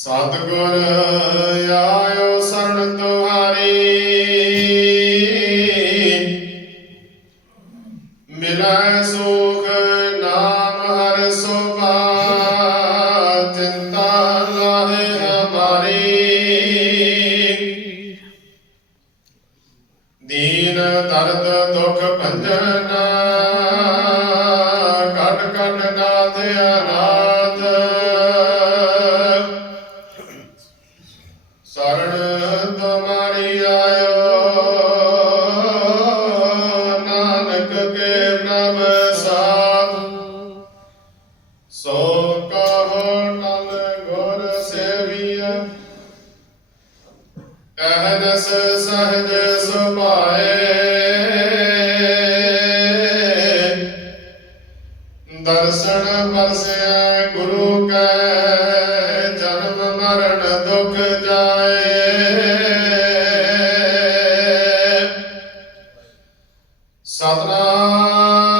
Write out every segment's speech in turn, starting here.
ਸਤਿਗੁਰ ਆਇਓ ਸਰਣ ਤੁਹਾਰੀ। ਮਿਲੈ ਸੁਖ ਨਾਮ ਹਰਿ ਸੁਭਾ, ਚਿੰਤਾ ਲਾਹੇ ਹਮਾਰੀ। ਦੀਨ ਦਰਦ ਦੁਖ ਭੰਜਨਾ ਸੇਵੀਆ ਸਹਜ ਸੁਭਾਏ। ਦਰਸ਼ਨ ਪਰਸਿਆ ਗੁਰੂ ਕੈ ਜਨਮ ਮਰਨ ਦੁਖ ਜਾਏ। ਸਤਨਾਮ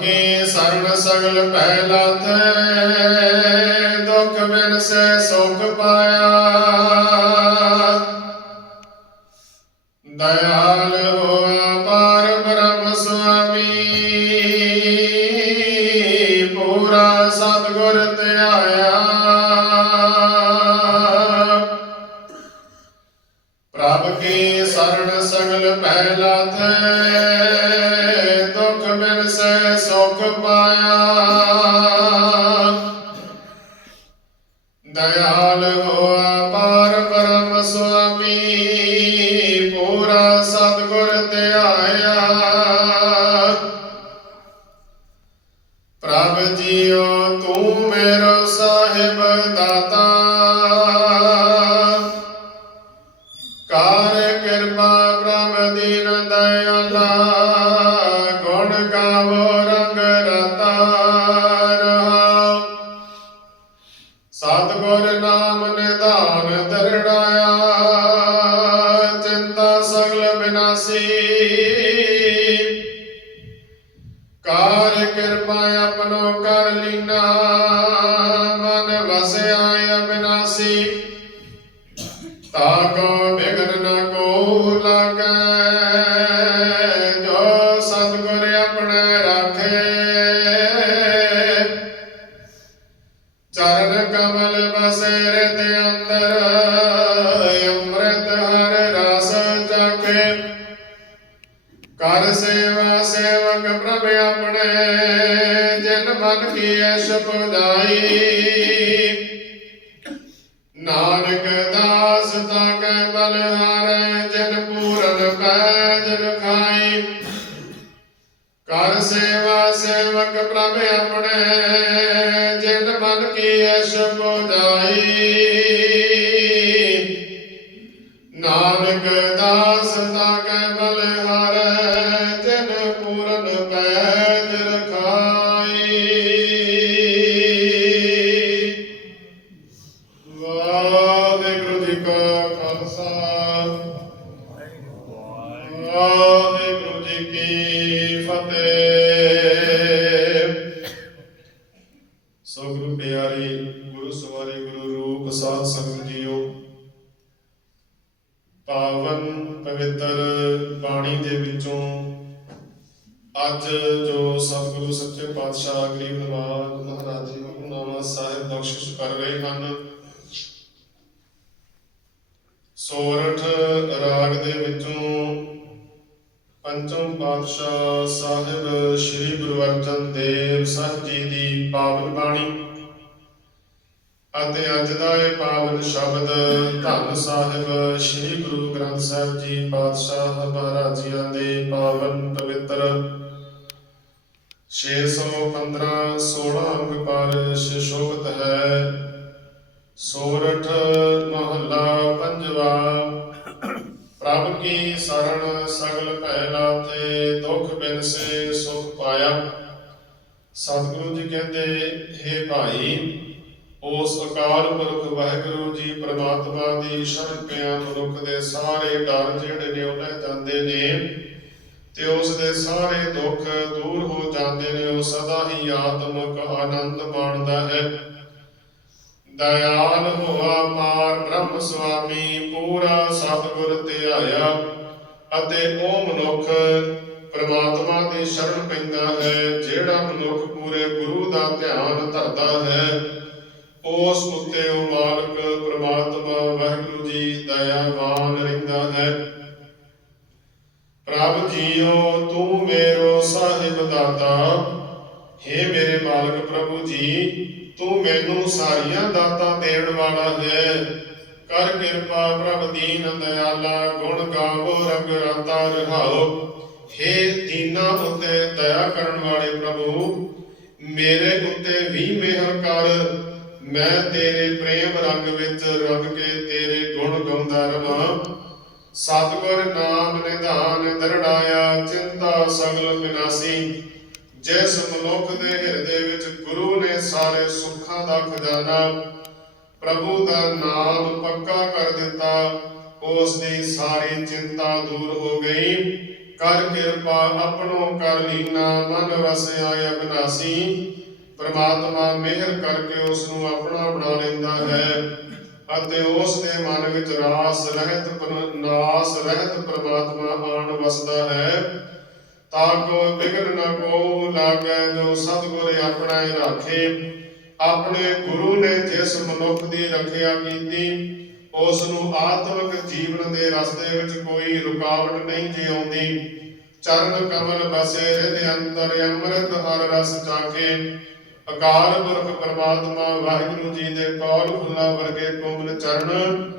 ਕੀ ਸਰਣ ਸਗਲ ਪਹਿਲਾ ਲਾਥੈ ਦੁਖ ਬਿਨ ਸੇ ਸੁਖ ਪਾਇਆ। ਦਇਆਲ ਹੋਆ ਪਾਰ ਬ੍ਰਹਮ ਸੁਆਮੀ, ਪੂਰਾ ਸਤਿਗੁਰ ਧਿਆਇਆ ਪ੍ਰਭ ਕੀ ਸਰਣ ਸਗਲ ਪਹਿਲਾ ਲਾਥੈ ਨਾਮ ਨਿਧਾਨ ਦਰੜਾਇਆ ਚਿੰਤਾ ਸਗਲ ਬਿਨਾਸੀ। ਕਾਰ ਕਿਰਪਾ ਆਪਣੋ ਕਰ ਲੀਨਾ, ਮਨ ਵਸਿਆ ਅਬਿਨਾਸੀ ਤਾਕੋ ਬਿਗਨ ਨ ਕੋ ਲਾਗੈ, ਜੋ ਸਤਿਗੁਰ ਨਾਨਕ ਦਾਸ ਤਾ ਕੈ ਜਨ ਪੂਰਨ ਪੈਜ ਰਖਾਈ। ਕਰ ਸੇਵਾ ਸੇਵਕ ਪ੍ਰਭ ਆਪਣੇ, ਜਿਨ ਮਨ ਕੀ ਐਸ਼ ਪੁਜਾਈ ਨਾਨਕ ਦਾਸ ਤਾ ਕੈ ਜਨ ਪੂਰਨ ਪੈਜ ਰਖਾਈ। ਪਾਵਨ ਪਵਿੱਤਰ ਬਾਣੀ ਦੇ ਵਿੱਚੋਂ ਅੱਜ ਜੋ ਸਤਿਗੁਰੂ ਸੱਚੇ ਪਾਤਸ਼ਾਹ ਗਰੀਬ ਨਵਾਜ ਮਹਾਰਾਜ ਜੀ ਹੁਕਮਨਾਮਾ ਸਾਹਿਬ ਬਖਸ਼ਿਸ਼ ਕਰ ਰਹੇ ਹਨ, ਸੋਰਠ ਰਾਗ ਦੇ ਵਿੱਚੋਂ ਪੰਚਮ ਪਾਤਸ਼ਾਹ ਸਾਹਿਬ ਸ੍ਰੀ ਗੁਰੂ ਅਰਜਨ ਦੇਵ ਸਾਹਿਬ ਜੀ ਦੀ ਪਾਵਨ ਬਾਣੀ ਅਤੇ ਅੱਜ ਦਾ ਇਹ ਪਾਵਨ ਸ਼ਬਦ ਧੰਨ ਸਾਹਿਬ, ਸ੍ਰੀ ਗੁਰੂ ਗ੍ਰੰਥ ਸਾਹਿਬ ਜੀ ਪਾਤਸ਼ਾਹ ਮਹਾਰਾਜ ਦੇ ਪਾਵਨ ਪਵਿੱਤਰ 615 16 ਅੰਗ ਪਰ ਸ਼ਿਸ਼ੋਭਤ ਹੈ। ਸੋਰਠ ਮਹੱਲਾ ਪੰਜਵਾ, ਪ੍ਰਭ ਕੀ ਸਰਣ ਸਗਲ ਭੈ ਲਾਤੇ ਦੁਖ ਬਿਨ ਸੇ ਸੁਖ ਪਾਇਆ। ਸਤਿਗੁਰੂ ਜੀ ਕਹਿੰਦੇ हे ਭਾਈ ਉਸ ਅਕਾਲ ਪੁਰਖ ਵਾਹਿਗੁਰੂ ਜੀ ਪ੍ਰਮਾਤਮਾ ਦੀ ਸ਼ਰਨ ਪਿਆ ਮਨੁੱਖ ਦੇ ਸਾਰੇ ਡਰ ਜਿਹੜੇ ਨੇ ਉਹ ਲੈ ਜਾਂਦੇ ਨੇ ਤੇ ਉਸ ਦੇ ਸਾਰੇ ਦੁੱਖ ਦੂਰ ਹੋ ਜਾਂਦੇ ਨੇ, ਉਹ ਸਦਾ ਹੀ ਆਤਮਕ ਆਨੰਦ ਮਾਣਦਾ ਹੈ। ਦਇਆਲ ਹੋਆ ਪਾਰ ਬ੍ਰਹਮ ਸੁਆਮੀ, ਪੂਰਾ ਸਤਿਗੁਰ ਧਿਆਇਆ ਅਤੇ ਉਹ ਮਨੁੱਖ ਪ੍ਰਮਾਤਮਾ ਦੀ ਸ਼ਰਨ ਪੈਂਦਾ ਹੈ, ਜਿਹੜਾ ਮਨੁੱਖ ਪੂਰੇ ਗੁਰੂ ਦਾ ਧਿਆਨ ਧਰਦਾ ਹੈ। ਉਸ ਉੱਤੇ ਉਹ ਮਾਲਕ, ਪ੍ਰਮਾਤਮਾ, ਵਾਹਿਗੁਰੂ ਜੀ, ਦਇਆਵਾਨ ਰਹਿੰਦਾ ਹੈ। ਪ੍ਰਭ ਜੀਓ, ਤੂੰ ਮੇਰੋ ਸਾਹਿਬ ਦਾਤਾ। हे ਮੇਰੇ ਮਾਲਕ ਪ੍ਰਭੂ ਜੀ, ਤੂੰ ਮੈਨੂੰ ਸਾਰੀਆਂ ਦਾਤਾਂ ਦੇਣ ਵਾਲਾ ਹੈ। ਕਰ ਕਿਰਪਾ ਪ੍ਰਭ ਦੀਨ ਦਇਆਲਾ, ਗੁਣ ਗਾਵੋ, ਰੰਗ ਰਾਤਾ ਰਹਾਓ। हे ਦੀਨਾ ਉਤੇ ਦਇਆ ਕਰਨ ਵਾਲੇ ਪ੍ਰਭੂ, ਮੇਰੇ ਉੱਤੇ ਵੀ ਮਿਹਰ ਕਰ। ਮੈਂ ਤੇਰੇ ਪ੍ਰੇਮ ਰੰਗ ਵਿੱਚ ਰੰਗ ਕੇ ਤੇਰੇ ਗੁਣ ਗਾਉਂਦਾ ਰਵਾਂ। ਸਤਿਗੁਰ ਨਾਮ ਨਿਧਾਨ ਦਰੜਾਇਆ, ਚਿੰਤਾ ਸਗਲ ਵਿਨਾਸੀ ਜਿਸ ਮਨੁੱਖ ਦੇ ਹਿਰਦੇ ਵਿੱਚ ਗੁਰੂ ਨੇ ਸਾਰੇ ਸੁੱਖਾਂ ਦਾ ਖਜ਼ਾਨਾ, ਪ੍ਰਭੂ ਦਾ ਨਾਮ ਪੱਕਾ ਕਰ ਦਿੱਤਾ, ਉਸ ਦੀ ਸਾਰੀ ਚਿੰਤਾ ਦੂਰ ਹੋ ਗਈ। ਕਰ ਕਿਰਪਾ ਆਪਣੋ ਕਰ ਲੀਨਾ, ਮਨ ਵਸਿਆ ਅਬਨਾਸੀ ਪ੍ਰਮਾਤਮਾ ਮਿਹਰ ਕਰਕੇ ਉਸ ਨੂੰ ਆਪਣਾ ਬਣਾ ਲੈਂਦਾ ਹੈ ਅਤੇ ਉਸ ਦੇ ਮਨ ਵਿੱਚ ਰਾਸ, ਰਹਿਤ ਨਾਸ, ਰਹਿਤ ਪ੍ਰਮਾਤਮਾ ਆਣ ਵਸਦਾ ਹੈ। ਤਾਂ ਕੋ ਬਿਗਨ ਨ ਕੋ ਲਾਗੈ ਜੋ ਸਤਿਗੁਰ ਆਪਣਾ ਹੀ ਰਾਖੇ। ਆਪਣੇ ਗੁਰੂ ਨੇ ਜਿਸ ਮਨੁੱਖ ਦੀ ਰੱਖਿਆ ਕੀਤੀ ਉਸ ਨੂੰ ਆਤਮਿਕ ਜੀਵਨ ਦੇ ਰਸਤੇ ਵਿੱਚ ਕੋਈ ਰੁਕਾਵਟ ਨਹੀਂ ਜੀ ਆਉਂਦੀ। ਚਰਨ ਕਮਲ ਬਸੇ ਹਿਰਦੇ ਅੰਦਰ ਅੰਮ੍ਰਿਤ ਹਰ ਰਸ ਚਾਖੇ। ਅਕਾਲ ਪੁਰਖ ਪ੍ਰਮਾਤਮਾ, ਵਾਹਿਗੁਰੂ ਜੀ ਦੇ ਕੌਲ ਫੁੱਲਾਂ ਵਰਗੇ ਕੋਮਲ ਚਰਨ,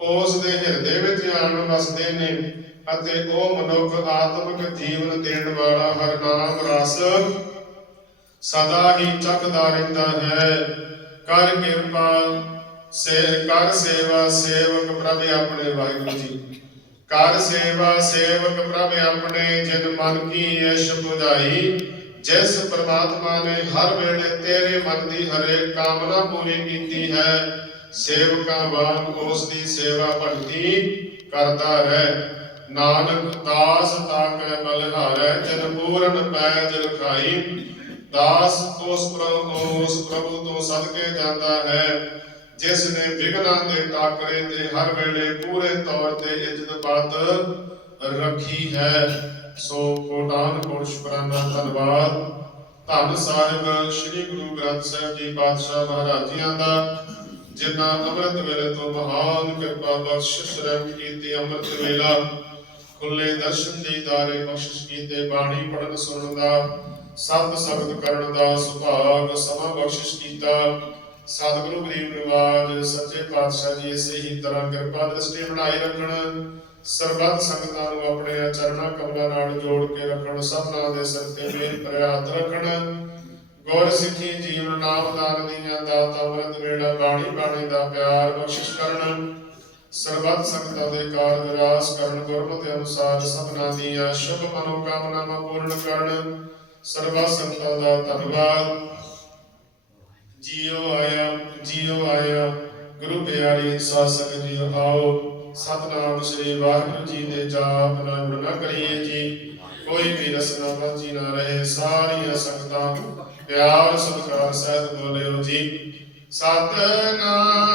ਉਸ ਦੇ ਹਿਰਦੇ ਵਿੱਚ ਆਣ ਵਸਦੇ ਨੇ ਅਤੇ ਉਹ ਮਨੁੱਖ ਆਤਮਿਕ ਜੀਵਨ ਦੇਣ ਵਾਲਾ ਹਰ ਨਾਮ ਰਸ ਸਦਾ ਹੀ ਚੱਕਦਾ ਰਹਿੰਦਾ ਹੈ। ਕਰ ਕਿਰਪਾ, ਸੇ, ਕਰ ਸੇਵਾ ਸੇਵਕ ਪ੍ਰਭ ਆਪਣੇ ਵਾਹਿਗੁਰੂ ਜੀ। ਕਰ ਸੇਵਾ ਸੇਵਕ ਪ੍ਰਭ ਆਪਣੇ, ਜਿਨ ਮਨ ਕੀ ਐਸ਼ 부ਝਾਈ ਜਿਸ ਪ੍ਰਮਾਤਮਾ ਨੇ ਹਰ ਵੇਲੇ ਤੇਰੇ ਮਨ ਦੀ ਹਰੇਕ ਕਾਮਨਾ ਪੂਰੀ ਕੀਤੀ ਹੈ, ਸੇਵਕਾਂ ਵਾਂਗ ਉਸ ਦੀ ਸੇਵਾ ਭਗਤੀ ਕਰਦਾ ਹੈ ਨਾਨਕ ਦਾਸ ਤਾਕੈ ਬਲਿਹਾਰੈ ਜਨ ਪੂਰਨ ਪੈਜ ਰਖਾਈ। ਦਾਸ ਉਸ ਪ੍ਰਭੂ ਉਸ ਪ੍ਰਭੂ ਤੋਂ ਸਦਕੇ ਜਾਂਦਾ ਹੈ, ਜਿਸ ਨੇ ਵਿਗਨਾਂ ਦੇ ਟਾਕਰੇ ਤੇ ਹਰ ਵੇਲੇ ਪੂਰੇ ਤੌਰ ਤੇ ਇੱਜ਼ਤ ਬਾਤ ਰੱਖੀ ਹੈ। ਸੋ ਕੋਟਾਨ ਕੋਟ ਸ਼ੁਕਰਾਨਾ, ਧੰਨਵਾਦ। ਧੰਨ ਸਾਹਿਬ ਸ੍ਰੀ ਗੁਰੂ ਗ੍ਰੰਥ ਸਾਹਿਬ ਜੀ ਪਾਤਸ਼ਾਹ ਮਹਾਰਾਜ ਜੀਆਂ ਦਾ, ਜਿਨ੍ਹਾਂ ਅੰਮ੍ਰਿਤ ਵੇਲੇ ਤੋਂ ਮਹਾਨ ਕਿਰਪਾ ਬਖਸ਼ਿਸ਼ ਰਹਿਮ ਕੀਤੀ, ਅੰਮ੍ਰਿਤ ਵੇਲਾ ਖੁੱਲੇ ਦਰਸ਼ਨ ਦੀ ਦਾਰੇ ਬਖਸ਼ਿਸ਼ ਕੀਤੇ, ਬਾਣੀ ਪੜਨ ਸੁਣਨ ਦਾ, ਸਤ ਸ਼ਬਦ ਕਰਨ ਦਾ ਸੁਭਾਗ ਸਮਾਂ ਬਖਸ਼ਿਸ਼ ਕੀਤਾ। ਸਤਿਗੁਰੂ ਗਰੀਬ ਨਿਵਾਜ ਸੱਚੇ ਪਾਤਸ਼ਾਹ ਜੀ ਇਸੇ ਹੀ ਤਰ੍ਹਾਂ ਕਿਰਪਾ ਦ੍ਰਿਸ਼ਟੀ ਬਣਾਈ ਰੱਖਣ। ਸਰਬੱਤ ਸੰਗਤਾਂ ਨੂੰ ਆਪਣੇ ਚਰਨਾਂ ਕਮਲਾਂ ਨਾਲ ਜੋੜ ਕੇ ਰੱਖਣ, ਸਭਨਾ ਦੇ ਸਿਰ ਤੇ ਮੇਰ ਭਰਿਆ ਰੱਖਣ। ਗੁਰ ਸਿੱਖੀ ਜੀਵਨ ਨਾਮ ਦੀਆਂ ਦਾਤਾ ਅਮਰਤ ਵੇੜਾ ਬਾਣੀ ਬਾਣੀ ਦਾ ਪਿਆਰ ਬਖਸ਼ਿਸ਼ ਕਰਨ। ਸਰਬੱਤ ਸੰਗਤਾਂ ਦੇ ਕਾਰਜ ਵਿਰਾਸ ਕਰਨ, ਗੁਰਮਤਿ ਅਨੁਸਾਰ ਸਭਨਾਂ ਦੀਆਂ ਸ਼ੁਭ ਮਨੋਕਾਮਨਾਵਾਂ ਪੂਰਨ ਕਰਨ। ਸਰਬੱਤ ਸੰਗਤਾਂ ਦਾ ਧੰਨਵਾਦ। ਜੀਓ ਆਇਆ ਜੀਓ ਆਇਆ। ਗੁਰੂ ਪਿਆਰੀ ਸਾਸਕ ਜੀ ਆਓ। ਸਤਨਾਮ ਸ੍ਰੀ ਵਾਹਿਗੁਰੂ ਜੀ ਦੇ ਜਾਪ ਨਾਲ ਨਾ ਕਰੀਏ ਜੀ। ਕੋਈ ਵੀ ਰਸਨਾ ਬਾਜੀ ਨਾ ਰਹੇ, ਸਾਰੀਆਂ ਸੰਗਤਾਂ ਪਿਆਰ ਸਤਿਕਾਰ ਸਹਿਤ ਬੋਲਿਓ ਜੀ। ਸਤਨਾਮ